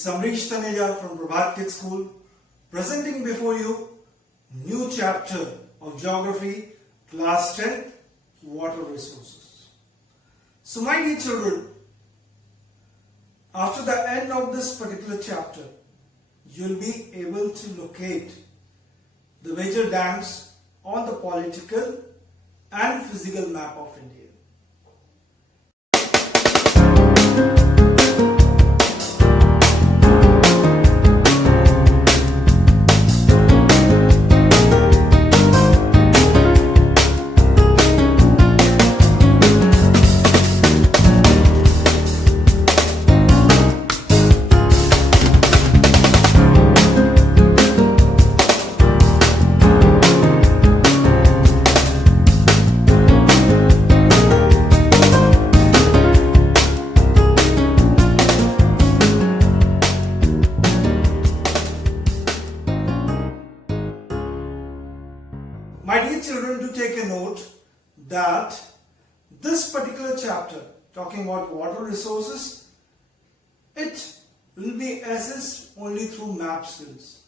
It's Amrish Taneja from Prabhat Kids School, presenting before you new chapter of Geography, Class 10, Water Resources. So my dear children, after the end of this particular chapter, you'll be able to locate the major dams on the political and physical map of India. My dear children, do take a note that this particular chapter, talking about water resources, it will be assessed only through map skills.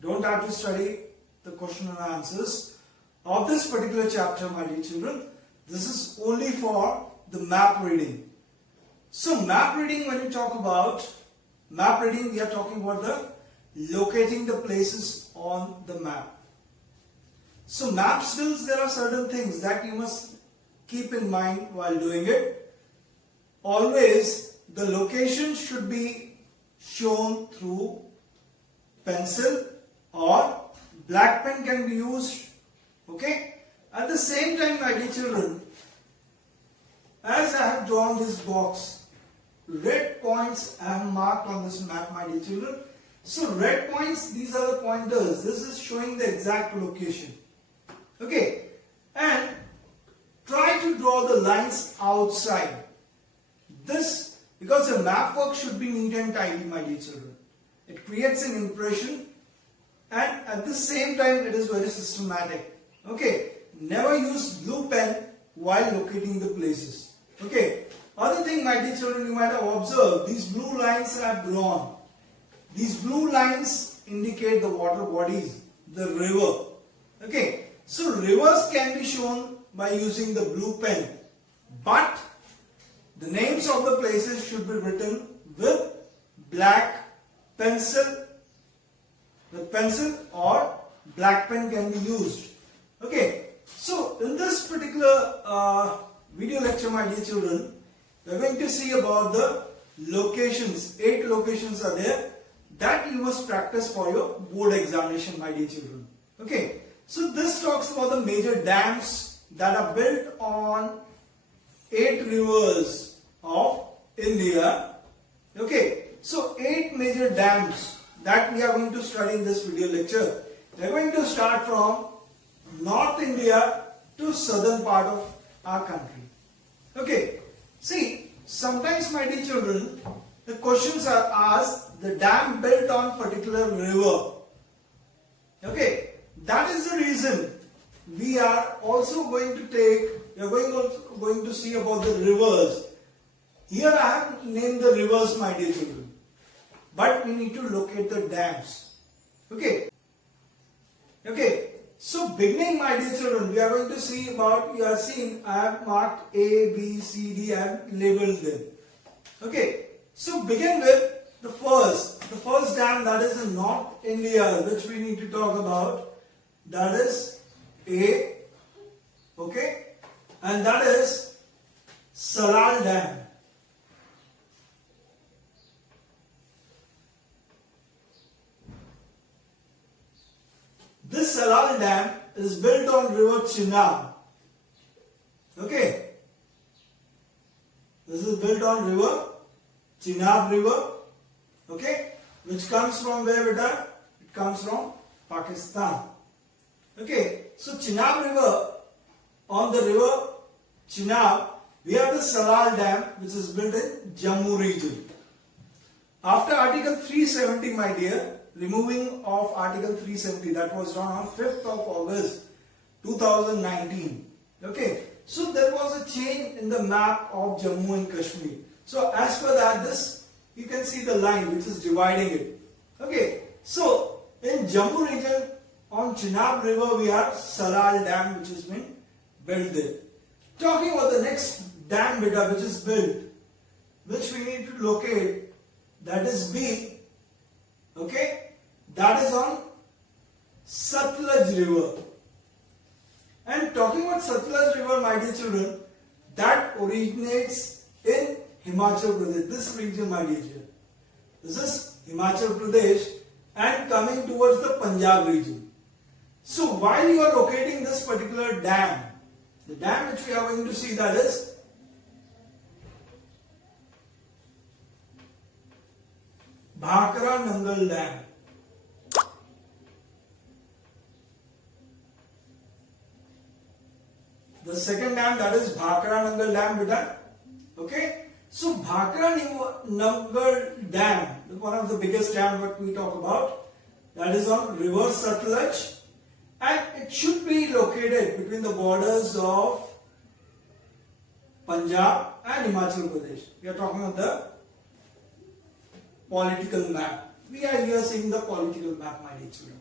Don't have to study the question and answers of this particular chapter, my dear children. This is only for the map reading. So map reading, when you talk about map reading, we are talking about the locating the places on the map. So map skills, there are certain things that you must keep in mind while doing it. Always the location should be shown through pencil or black pen can be used. Okay. At the same time, my dear children, as I have drawn this box, red points I have marked on this map, my dear children. So red points, these are the pointers. This is showing the exact location. Okay, and try to draw the lines outside. This, because the map work should be neat and tidy, my dear children. It creates an impression and at the same time it is very systematic. Okay, never use blue pen while locating the places. Okay, other thing, my dear children, you might have observed, these blue lines I have drawn. These blue lines indicate the water bodies, the river. Okay. So rivers can be shown by using the blue pen, but the names of the places should be written with black pencil. With pencil or black pen can be used. Okay. So in this particular video lecture, my dear children, we are going to see about the locations. 8 locations are there that you must practice for your board examination, my dear children. Okay. So this talks about the major dams that are built on 8 rivers of India. Okay, so 8 major dams that we are going to study in this video lecture. We are going to start from North India to southern part of our country. Okay, see, sometimes, my dear children, the questions are asked, the dam built on particular river. Okay. That is the reason we are also going to going to see about the rivers. Here I have named the rivers, my dear children. But we need to locate the dams. Okay. Okay. So beginning, my dear children, we are going to see about, you are seeing, I have marked A, B, C, D, I have labeled them. Okay. So begin with the first dam that is in North India, which we need to talk about. That is A, okay, and that is Salal Dam. This Salal Dam is built on river Chenab. Okay, this is built on river Chenab river. Okay, which comes from where, beta? It comes from Pakistan. Okay, so Chenab river, on the river Chenab, we have the Salal Dam, which is built in Jammu region. After Article 370, my dear, removing of Article 370, that was done on 5th of August 2019. Okay, so there was a change in the map of Jammu and Kashmir. So as per that, this you can see the line which is dividing it. Okay, so in Jammu region on Chenab river we have Salal dam which has been built there. Talking about the next dam beta which is built, which we need to locate, that is B. Okay, that is on Satluj river. And talking about Satluj river, my dear children, that originates in Himachal Pradesh, this region, my dear children. This is Himachal Pradesh and coming towards the Punjab region. So while you are locating this particular dam, the dam which we are going to see, that is Bhakra Nangal Dam. The second dam, that is Bhakra Nangal Dam beta. Okay, so Bhakra Nangal Dam, one of the biggest dam what we talk about, that is on river Satluj, and it should be located between the borders of Punjab and Himachal Pradesh. We are talking about the political map. We are here seeing the political map, my dear children.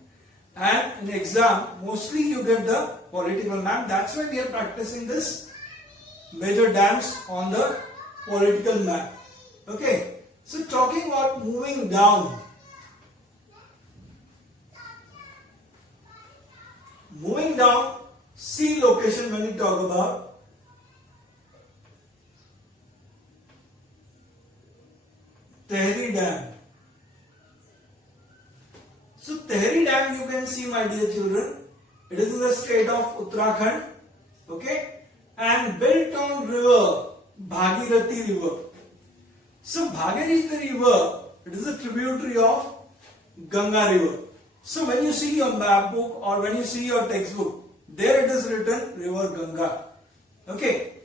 And in exam, mostly you get the political map. That's why we are practicing this major dams on the political map. Okay. So talking about moving down. Moving down, C location when we talk about Tehri Dam. So Tehri Dam you can see, my dear children, it is in the state of Uttarakhand, okay, and built on river Bhagirathi river. So Bhagirathi river, it is a tributary of Ganga river. So when you see your map book or when you see your textbook, there it is written river Ganga, okay,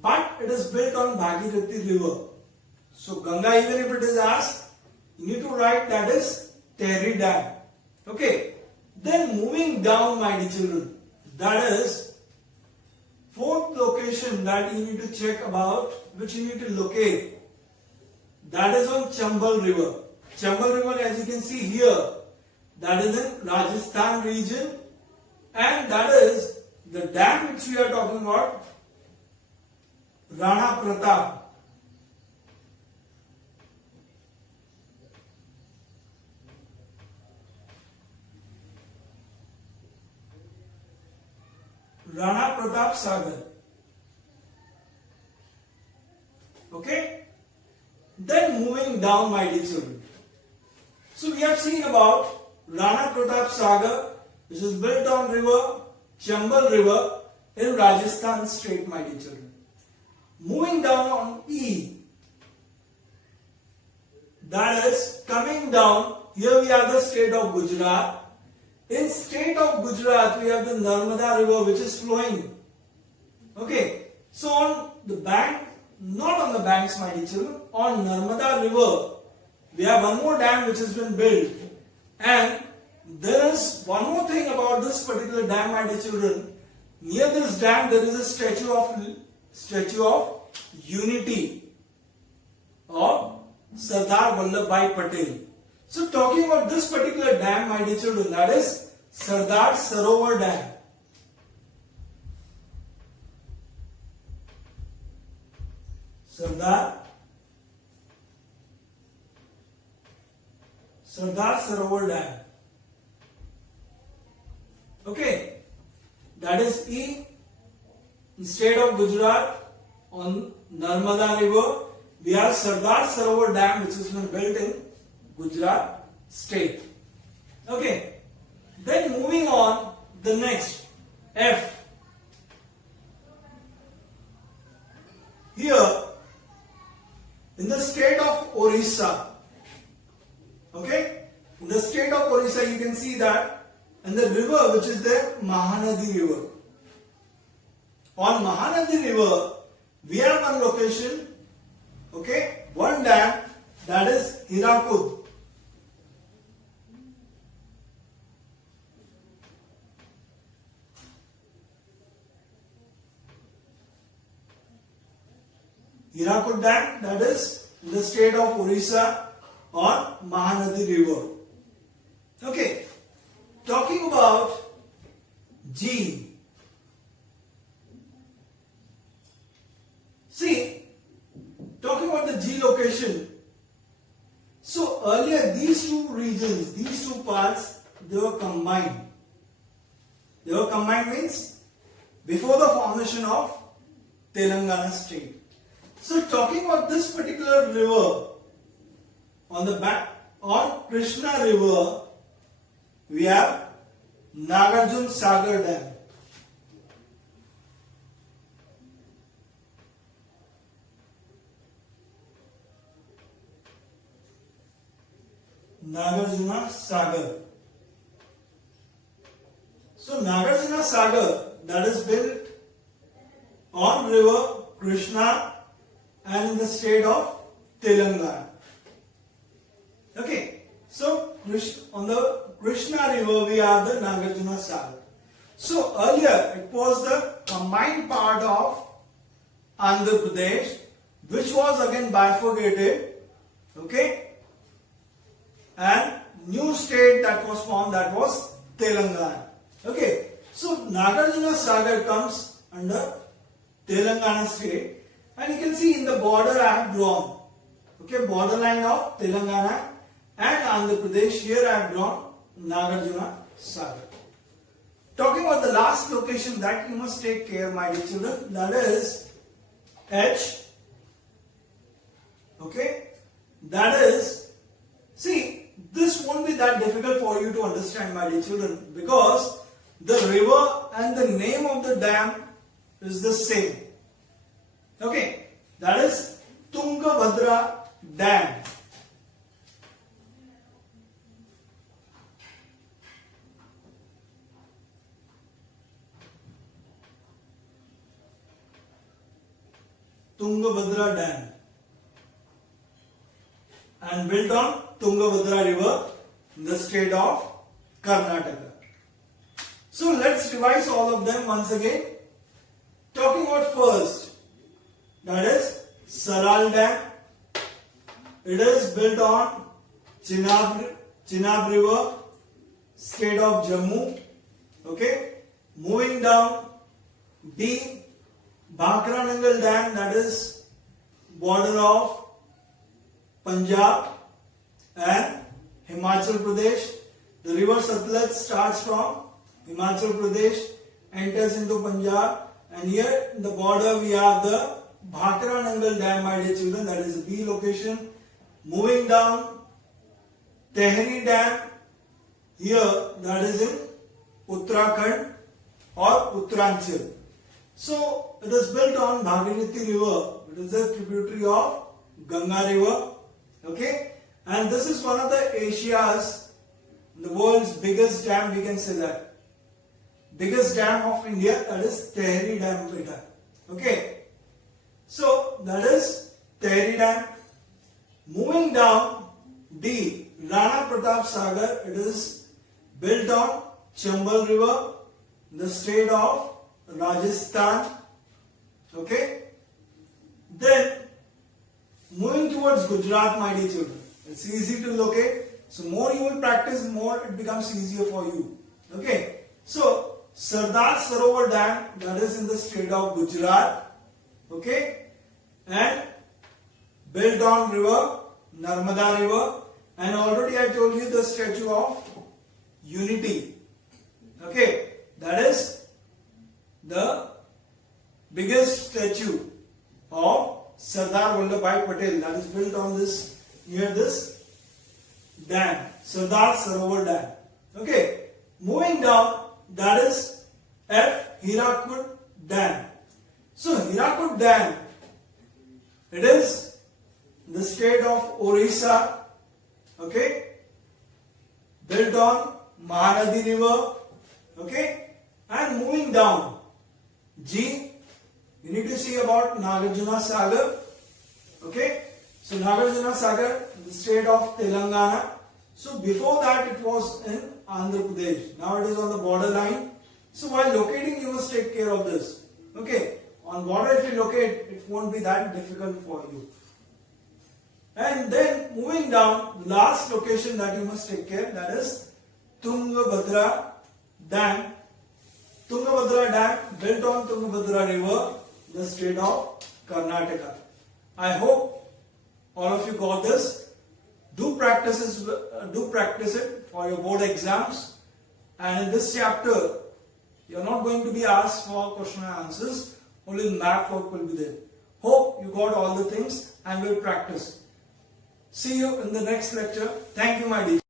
but it is built on Bhagirathi river. So Ganga, even if it is asked, you need to write that is Tehri Dam. Okay. Then moving down, my dear children, that is fourth location that you need to check about, which you need to locate. That is on Chambal River. Chambal River, as you can see here, that is in Rajasthan region, and that is the dam which we are talking about, Rana Pratap. Rana Pratap Sagar. Okay. Then moving down, my dear children. So we have seen about Rana Pratap Sagar, which is built on river Chambal River in Rajasthan state, my dear children. Moving down on E, that is coming down. Here we have the state of Gujarat. In state of Gujarat, we have the Narmada river which is flowing. Okay, so on the bank, not on the banks, my dear children, on Narmada river, we have one more dam which has been built. And there is one more thing about this particular dam, my dear children. Near this dam, there is a statue of unity of Sardar Vallabhbhai Patel. So talking about this particular dam, my dear children, that is Sardar Sarovar Dam. Sardar Sarovar Dam. Okay, that is E. In state of Gujarat on Narmada river, we have Sardar Sarovar Dam which has been built in Gujarat state. Okay. Then moving on, the next F. Here in the state of Orissa. Okay. In the state of Orissa, you can see that, and the river which is there, Mahanadi river. On Mahanadi river, we have one location. Okay. One dam, that is Hirakud. Hirakud Dam, that is in the state of Orissa on Mahanadi River. Okay, talking about G. See, talking about the G location. So earlier these two regions, these two parts, they were combined. They were combined means before the formation of Telangana state. So talking about this particular river, on the back, on Krishna River, we have Nagarjuna Sagar Dam. Nagarjuna Sagar. So Nagarjuna Sagar, that is built on river Krishna and in the state of Telangana. Okay, so on the Krishna river we have the Nagarjuna Sagar. So earlier it was the combined part of Andhra Pradesh, which was again bifurcated. Okay, and new state that was formed, that was Telangana. Okay, so Nagarjuna Sagar comes under Telangana state, and you can see in the border I have drawn, okay, borderline of Telangana and Andhra Pradesh. Here I have drawn Nagarjuna Sagar. Talking about the last location that you must take care, my dear children, that is H. Okay, that is, see, this won't be that difficult for you to understand, my dear children, because the river and the name of the dam is the same. Okay, that is Tungabhadra Dam. Tungabhadra Dam, and built on Tungabhadra River in the state of Karnataka. So let's revise all of them once again. Talking about first, that is Saral Dam. It is built on Chenab River, state of Jammu. Okay, moving down, D. Bhakra Nangal Dam, that is border of Punjab and Himachal Pradesh. The river Satluj starts from Himachal Pradesh, enters into Punjab, and here in the border we have the Bhakra Nangal Dam, my dear children, that is the B location. Moving down, Tehri Dam, here that is in Uttarakhand or Uttaranchal. So it is built on Bhagirathi River. It is a tributary of Ganga River. Okay, and this is one of the Asia's, the world's biggest dam. We can say that biggest dam of India, that is Tehri Dam, beta. Okay, so that is Tehri Dam. Moving down, D. Rana Pratap Sagar. It is built on Chambal River in the state of Rajasthan. Okay, then moving towards Gujarat, my dear children, it's easy to locate. So more you will practice, more it becomes easier for you. Okay, so Sardar Sarovar Dam, that is in the state of Gujarat. Okay, and built on river Narmada River, and already I told you the Statue of Unity. Okay, that is the biggest statue of Sardar Vallabhbhai Patel, that is built on this, near this dam, Sardar Sarovar Dam. Okay, moving down, that is F. Hirakud Dam. So Hirakud Dam, it is the state of Orissa. Okay, built on Mahanadi River. Okay, and moving down, G. You need to see about Nagarjuna Sagar. Okay, so Nagarjuna Sagar, the state of Telangana. So before that it was in Andhra Pradesh. Now it is on the borderline. So while locating, you must take care of this. Okay, on border if you locate, it won't be that difficult for you. And then moving down, last location that you must take care, that is Tungabhadra Dam. Tungabhadra Dam built on Tungabhadra River, the state of Karnataka. I hope all of you got this. Do practice it for your board exams. And in this chapter, you are not going to be asked for question and answers. Only math work will be there. Hope you got all the things and will practice. See you in the next lecture. Thank you, my dear.